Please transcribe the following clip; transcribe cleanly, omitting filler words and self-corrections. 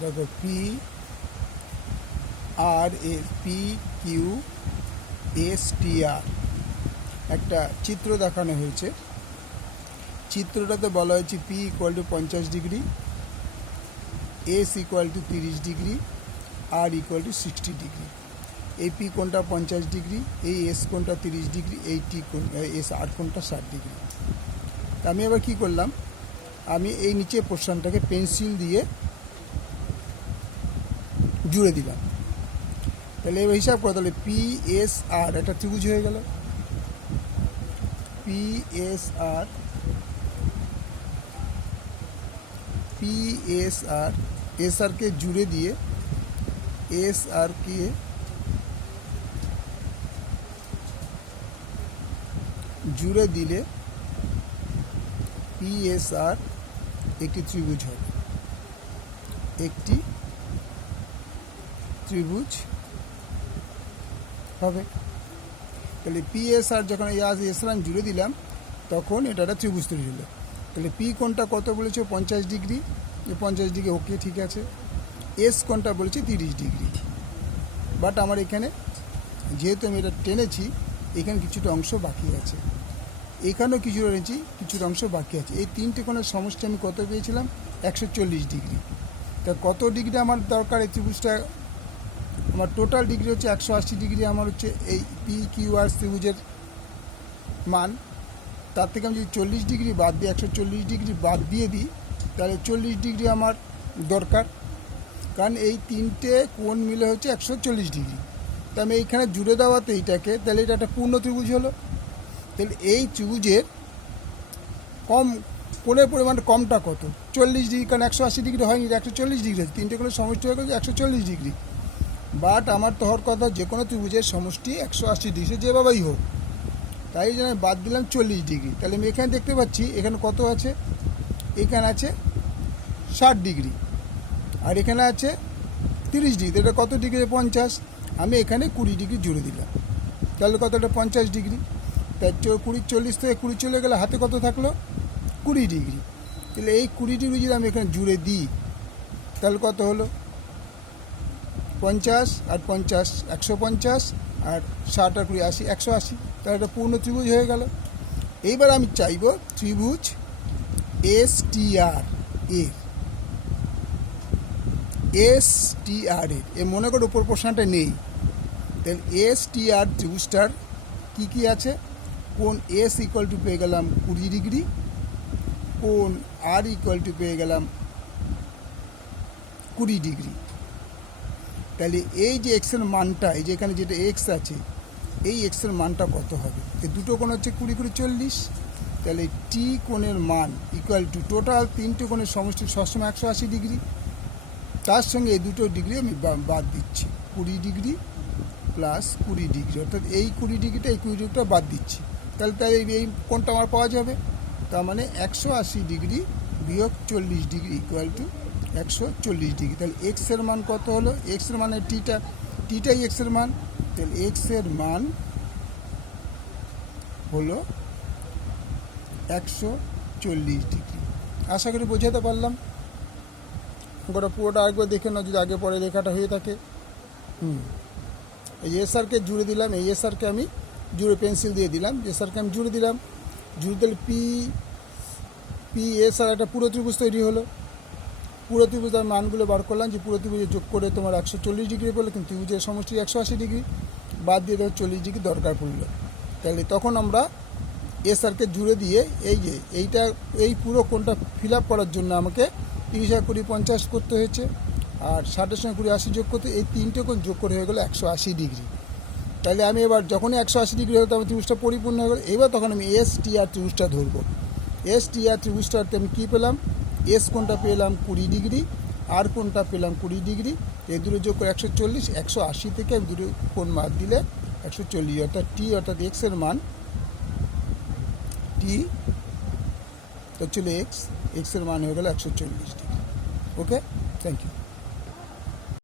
দেখো P R S P Q S T আর একটা চিত্র দেখানো হয়েছে। চিত্রটাতে বলা হয়েছে P equal to 50 degree, S equal to 30 degree, R equal to 60 degree. এই পি কোণটা 50 ডিগ্রি, এই এস কোণটা 30 ডিগ্রি, এই টি কোণ এস আর কোণটা 60 ডিগ্রি। আমি আবার কি করলাম, আমি এই নিচে পোর্শনটাকে পেন্সিল দিয়ে জুড়ে দিলাম। তাহলে এবার হিসাব করো, তাহলে পি এস আর একটা ত্রিভুজ হয়ে গেল। পি এস আর এস আরকে জুড়ে দিয়ে এস আরকে জুড়ে দিলে পি এস আর একটি ত্রিভুজ হবে, একটি ত্রিভুজ হবে। তাহলে পি এস আর যখন এই এস আর জুড়ে দিলাম তখন এটা একটা ত্রিভুজ তৈরি হলো। তাহলে পি কোণটা কত বলেছে 50 ডিগ্রি, 50 ডিগ্রি ওকে ঠিক আছে। এস কোণটা বলেছে 30 ডিগ্রি। বাট আমার এখানে যেহেতু আমি এটা টেনেছি, এখানে কিছুটা অংশ বাকি আছে, এখানেও কিছুটা টেনেছি, কিছুটা অংশ বাকি আছে। এই তিনটে কোণের সমষ্টি আমি কত পেয়েছিলাম 140 ডিগ্রি। তা কত ডিগ্রি আমার দরকার এই ত্রিভুজটা, আমার টোটাল ডিগ্রি হচ্ছে 180 ডিগ্রি। আমার হচ্ছে এই পি কিউ আর ত্রিভুজের মান। তার থেকে আমি যদি 40 ডিগ্রি বাদ দিই, 140 ডিগ্রি বাদ দিয়ে দিই, তাহলে 40 ডিগ্রি আমার দরকার, কারণ এই তিনটে কোণ মিলে হচ্ছে 140 ডিগ্রি। তা আমি এইখানে জুড়ে দেওয়াতে এইটাকে, তাহলে এটা একটা পূর্ণ ত্রিভুজ হলো। তাহলে এই ত্রিভুজের কোণের পরিমাণটা কমটা কত, 40 ডিগ্রি, কারণ 180 ডিগ্রি হয়নি, 140 ডিগ্রি আছে। তিনটে কোণের সমষ্টি হয়ে গেছে 140 ডিগ্রি। বাট আমার তো হওয়ার কথা যে কোনো ত্রিভুজের সমষ্টি 180 ডিগ্রি, যেভাবেই হোক। তাই জন্য বাদ দিলাম 40 ডিগ্রি। তাহলে আমি এখানে দেখতে পাচ্ছি এখানে কত আছে, এখানে আছে 60 ডিগ্রি, আর এখানে আছে 30 ডিগ্রি। এটা কত ডিগ্রি 50। আমি এখানে 20 ডিগ্রি জুড়ে দিলাম, তাহলে কতটা 50 ডিগ্রি। তাই 40 থেকে 20 চলে গেলে হাতে কত থাকলো 20 ডিগ্রি। তাহলে এই 20 ডিগ্রি যদি আমি এখানে জুড়ে দিই তাহলে কত হলো 50 আর 50 150, আর 60 আর 20 80, 180। তাহলে একটা পূর্ণ ত্রিভুজ হয়ে গেল। এইবার আমি চাইব ত্রিভুজ এস টি আর এর মনে করো উপর প্রশ্নটা নেই। তাহলে এস টি আর ত্রিভুজটার কী কী আছে, কোণ এস ইকুয়াল টু পেয়ে গেলাম 20 ডিগ্রি, কোণ আর ইকুয়াল টু পেয়ে গেলাম 20 ডিগ্রি। তাহলে এই যে এক্সের মানটা, এই যে এখানে যেটা এক্স আছে, এই এক্সের মানটা কত হবে, এই দুটো কোণ হচ্ছে 20 20 40। তাহলে টি কোণের মান ইকুয়াল টু টোটাল তিনটে কোণের সমষ্টি সবসময় 180 ডিগ্রি, তার সঙ্গে এই দুটো ডিগ্রি আমি বাদ দিচ্ছি, 20 ডিগ্রি প্লাস 20 ডিগ্রি, অর্থাৎ এই 20 ডিগ্রিটা এই 20 ডিগ্রিটা বাদ দিচ্ছি। তাহলে এই কোণটা আমার পাওয়া যাবে। তার মানে 180 ডিগ্রি বিয়োগ 40 ডিগ্রি ইকুয়াল টু 140 ডিগ্রি। তাহলে এক্সের মান কত হলো, এক্সের মানে টিটাই এক্সের মান। তাহলে এক্সের মান হলো 140 ডিগ্রি। আশা করি বোঝাতে পারলাম। গোটা পুরোটা আরেকবার দেখে নাও যদি আগে পরে লেখাটা হয়ে থাকে। এই এস আরকে জুড়ে দিলাম, এই এস আরকে আমি জুড়ে পেন্সিল দিয়ে দিলাম, এস আরকে আমি জুড়ে দিলাম। জুড়ে দিলে পি এস আর একটা পুরো ত্রিভুজ তৈরি হলো। পুরো ত্রিভুজের মানগুলো বার করলাম, যে পুরো ত্রিভুজে যোগ করে তোমার 140 ডিগ্রি পড়লো, কিন্তু ত্রিভুজের সমষ্টি 180 ডিগ্রি, বাদ দিয়ে ধর 40 ডিগ্রি দরকার পড়লো। তাহলে তখন আমরা এস আরকে জুড়ে দিয়ে এই পুরো কোণটা ফিল আপ করার জন্য আমাকে 30 আর 20 50 করতে হয়েছে, আর 60-এর সঙ্গে 20 80 যোগ করতে, এই তিনটে কোণ যোগ করে হয়ে গেলো 180 ডিগ্রি। তাহলে আমি এবার যখনই 180 ডিগ্রি হলো তখন ত্রিভুজটা পরিপূর্ণ হয়ে গেলো। এবার তখন আমি এস টি আর ত্রিভুজটা ধরবো। এস টি আর ত্রিভুজটাতে আমি কী পেলাম, এস কোণটা পেলাম 20 ডিগ্রি, আর কোণটা পেলাম 20 ডিগ্রি, এই দুটো যোগ করে 140, 180 থেকে আমি দুটো কোণ বাদ দিলে 140, অর্থাৎ টি অর্থাৎ এক্সের মান টি অ্যাকচুয়ালি এক্সের মান হয়ে গেল 140 ডিগ্রি। Okay, thank you.